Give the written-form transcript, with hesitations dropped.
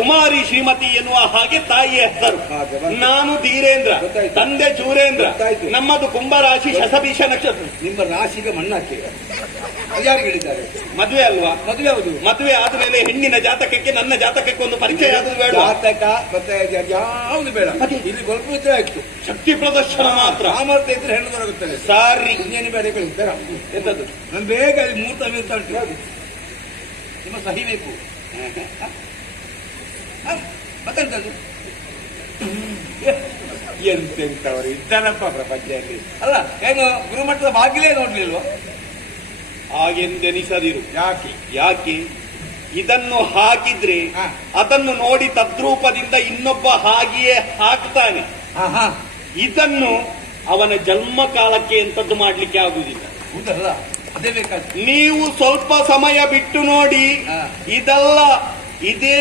ಕುಮಾರಿ ಶ್ರೀಮತಿ ಎನ್ನುವ ಹಾಗೆ ತಾಯಿಯ ಹೆಸರು. ನಾನು ಧೀರೇಂದ್ರ, ತಂದೆ ಚೂರೇಂದ್ರ. ನಮ್ಮದು ಕುಂಭರಾಶಿ, ಶತಭಿಷ ನಕ್ಷತ್ರ. ನಿಮ್ಮ ರಾಶಿಗೆ ಮಣ್ಣಾಕಿ ಯಾರು ಹೇಳಿದ್ದಾರೆ? ಮದುವೆ ಅಲ್ವಾ? ಮದುವೆ ಹೌದು. ಮದುವೆ ಆದ್ಮೇಲೆ ಹೆಣ್ಣಿನ ಜಾತಕಕ್ಕೆ ನನ್ನ ಜಾತಕಕ್ಕೆ ಒಂದು ಪರಿಚಯ ಆದ್ರೂ ಬೇಡ. ಜಾತಕ ಮತ್ತೆ ಯಾವುದು ಬೇಡ, ಇಲ್ಲಿ ಗೊಲ್ಪ ಇದ್ರೆ ಆಯ್ತು. ಶಕ್ತಿ ಪ್ರದರ್ಶನ ಮಾತ್ರ. ಸಾಮರ್ಥ್ಯ ಇದ್ರೆ ಹೆಣ್ಣು ದೊರಕುತ್ತದೆ. ಸಾರಿ, ಇನ್ನೇನು ಬೇಡ. ಎಂತದ್ದು? ನಾನು ಬೇಗ ಮುಹೂರ್ತ ಬೀಳ್ತಾ ಉಂಟು. ನಿಮ್ಮ ಸಹಿ ಬೇಕು. ಮತ್ತೆಂತದ್ದು? ಎಂತೆಂತವರು ಇದ್ದಾರಪ್ಪ ಪ್ರಪಂಚದಲ್ಲಿ. ಅಲ್ಲ, ಏನು ಗುರುಮಟ್ಟದ ಬಾಗಿಲೇ ನೋಡ್ಲಿಲ್ವ? ಹಾಗೆಂದೆನಿಸದಿರು. ಯಾಕೆ? ಇದನ್ನು ಹಾಕಿದ್ರೆ ಅದನ್ನು ನೋಡಿ ತದ್ರೂಪದಿಂದ ಇನ್ನೊಬ್ಬ ಹಾಗೆಯೇ ಹಾಕ್ತಾನೆ. ಇದನ್ನು ಅವನ ಜನ್ಮ ಕಾಲಕ್ಕೆ ಎಂತದ್ದು ಮಾಡ್ಲಿಕ್ಕೆ ಆಗುದಿಲ್ಲ. ಹೌದಲ್ಲ, ಅದೇ ಬೇಕಾದ್ರೆ ನೀವು ಸ್ವಲ್ಪ ಸಮಯ ಬಿಟ್ಟು ನೋಡಿ. ಇದಲ್ಲ, ಇದೇ